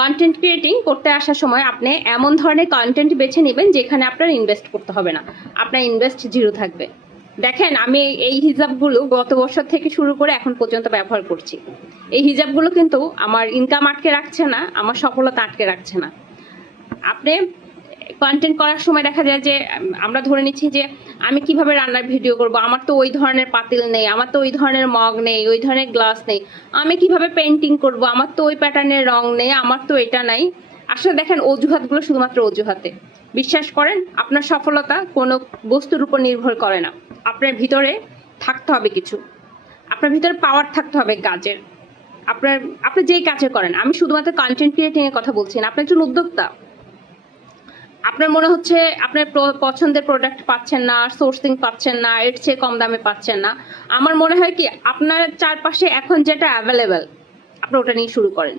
Content creating করতে আসার সময় আপনি এমন ধরনের কন্টেন্ট বেছে নেবেন যেখানে আপনার ইনভেস্ট করতে হবে না, আপনার ইনভেস্ট জিরো থাকবে। দেখেন, আমি এই হিজাবগুলো গত বছর থেকে শুরু করে এখন পর্যন্ত ব্যবহার করছি। এই হিজাবগুলো কিন্তু আমার ইনকাম আটকে রাখছে না, আমার সফলতা আটকে রাখছে না। আপনি কন্টেন্ট করার সময় দেখা যায় যে আমরা ধরে নিচ্ছি যে আমি কিভাবে রান্নার ভিডিও করব, আমার তো ওই ধরনের পাতিল নেই, আমার তো ওই ধরনের মগ নেই, ওই ধরনের গ্লাস নেই, আমি কিভাবে পেন্টিং করব, আমার তো ওই প্যাটার্নের রং নেই, আমার তো এটা নাই। আসলে দেখেন, অজুহাতগুলো শুধুমাত্র অজুহাতে। বিশ্বাস করেন, আপনার সফলতা কোনো বস্তুর উপর নির্ভর করে না। আপনার ভিতরে থাকতে হবে কিছু, আপনার ভিতরে পাওয়ার থাকতে হবে কাজের। আপনি যেই কাজে করেন, আমি শুধুমাত্র কন্টেন্ট ক্রিয়েটিং এর কথা বলছি না, আপনি একজন উদ্যোক্তা, আপনার মনে হচ্ছে আপনার পছন্দের প্রোডাক্ট পাচ্ছেন না, সোর্সিং পাচ্ছেন না, এর চেয়ে কম দামে পাচ্ছেন না। আমার মনে হয় কি, আপনার চারপাশে এখন যেটা অ্যাভেলেবেল আপনি ওটা নিয়ে শুরু করেন।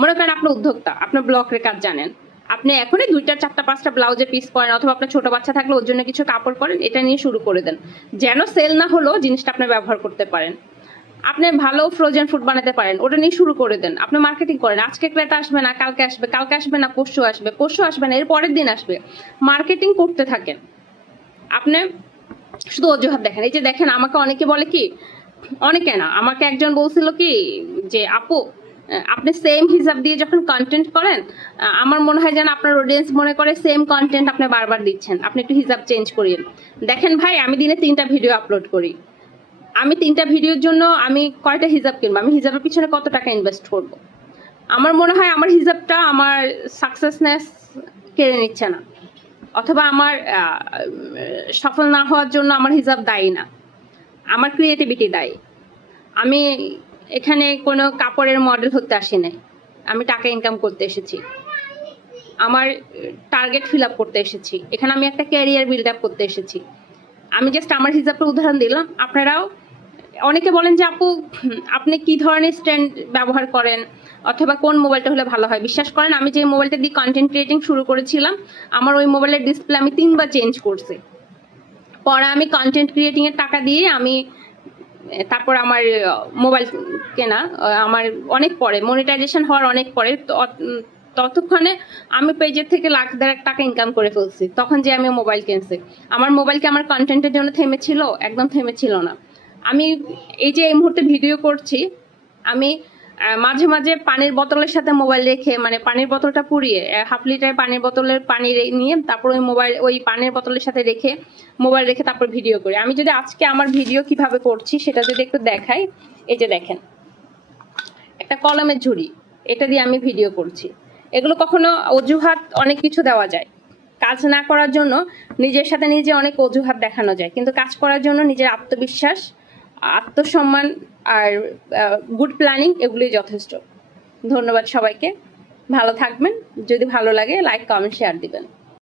মনে করেন আপনি উদ্যোক্তা, আপনার ব্লকের কাজ জানেন, আপনি এখনই 2টা 4টা 5টা ব্লাউজে পিস করেন, অথবা আপনার ছোট বাচ্চা থাকলে ওর জন্য কিছু কাপড় করেন, এটা নিয়ে শুরু করে দেন। যেন সেল না হলেও জিনিসটা আপনি ব্যবহার করতে পারেন। আপনি ভালো ফ্রোজেন ফুড বানাতে পারেন, ওটা নিয়ে শুরু করে দেন। আপনি মার্কেটিং করেন, আজকে ক্রেতা আসবে না, কালকে আসবে, কালকে আসবে না, পরশু আসবে না, এর পরের দিন আসবে। মার্কেটিং করতে থাকেন। আপনি শুধু অজুহাত দেখেন। এই যে দেখেন, আমাকে অনেকে বলে কি, অনেকে না, আমাকে একজন বলছিল কি যে আপু, আপনি সেম হিসাব দিয়ে যখন কন্টেন্ট করেন, আমার মনে হয় যেন আপনার অডিয়েন্স মনে করে সেম কন্টেন্ট আপনি বারবার দিচ্ছেন, আপনি একটু হিসাব চেঞ্জ করিয়েন। দেখেন ভাই, আমি দিনে 3টা ভিডিও আপলোড করি। আমি 3টা ভিডিওর জন্য আমি কয়টা হিজাব কিনবো, আমি হিজাবের পিছনে কত টাকা ইনভেস্ট করব। আমার মনে হয় আমার হিজাবটা আমার সাকসেসনেস কেড়ে নিচ্ছে না, অথবা আমার সফল না হওয়ার জন্য আমার হিজাব দায়ী না, আমার ক্রিয়েটিভিটি দায়ী। আমি এখানে কোনো কাপড়ের মডেল হতে আসি নাই, আমি টাকা ইনকাম করতে এসেছি, আমার টার্গেট ফিল আপ করতে এসেছি, এখানে আমি একটা ক্যারিয়ার বিল্ড আপ করতে এসেছি। আমি জাস্ট আমার হিসাবটা উদাহরণ দিলাম। আপনারাও, অনেকে বলেন যে আপু আপনি কি ধরনের স্ট্যান্ড ব্যবহার করেন, অথবা কোন মোবাইলটা হলে ভালো হয়। বিশ্বাস করেন, আমি যে মোবাইলটা দিয়ে কন্টেন্ট ক্রিয়েটিং শুরু করেছিলাম, আমার ওই মোবাইলের ডিসপ্লে আমি 3বার চেঞ্জ করছি। পরে আমি কন্টেন্ট ক্রিয়েটিং এর টাকা দিয়ে আমি তারপর আমার মোবাইল কেনা, আমার অনেক পরে, মনিটাইজেশন হওয়ার অনেক পরে, ততক্ষণে আমি পেজের থেকে লাখ দেড়েক টাকা ইনকাম করে ফেলছি। তখন যে আমি মোবাইল কিনছি, আমার মোবাইলকে আমার কন্টেন্টের জন্য থেমেছিল? একদম থেমেছিল না। আমি এই যে এই মুহূর্তে ভিডিও করছি, আমি মাঝে মাঝে পানির বোতলের সাথে মোবাইল রেখে, মানে পানির বোতলটা পুড়িয়ে 1/2 লিটার পানির বোতলের পানি নিয়ে তারপর ওই পানির বোতলের সাথে রেখে মোবাইল রেখে তারপর ভিডিও করি। আমি যদি আজকে আমার ভিডিও কিভাবে করছি সেটা যদি একটু দেখাই, এই যে দেখেন, একটা কলমের ঝুড়ি, এটা দিয়ে আমি ভিডিও করছি। এগুলো কখনো অজুহাত, অনেক কিছু দেওয়া যায়। কাজ না করার জন্য নিজের সাথে নিজে অনেক অজুহাত দেখানো যায়, কিন্তু কাজ করার জন্য নিজের আত্মবিশ্বাস, আত্মসম্মান আর গুড প্ল্যানিং, এগুলোই যথেষ্ট। ধন্যবাদ সবাইকে, ভালো থাকবেন। যদি ভালো লাগে লাইক, কমেন্ট, শেয়ার দিবেন।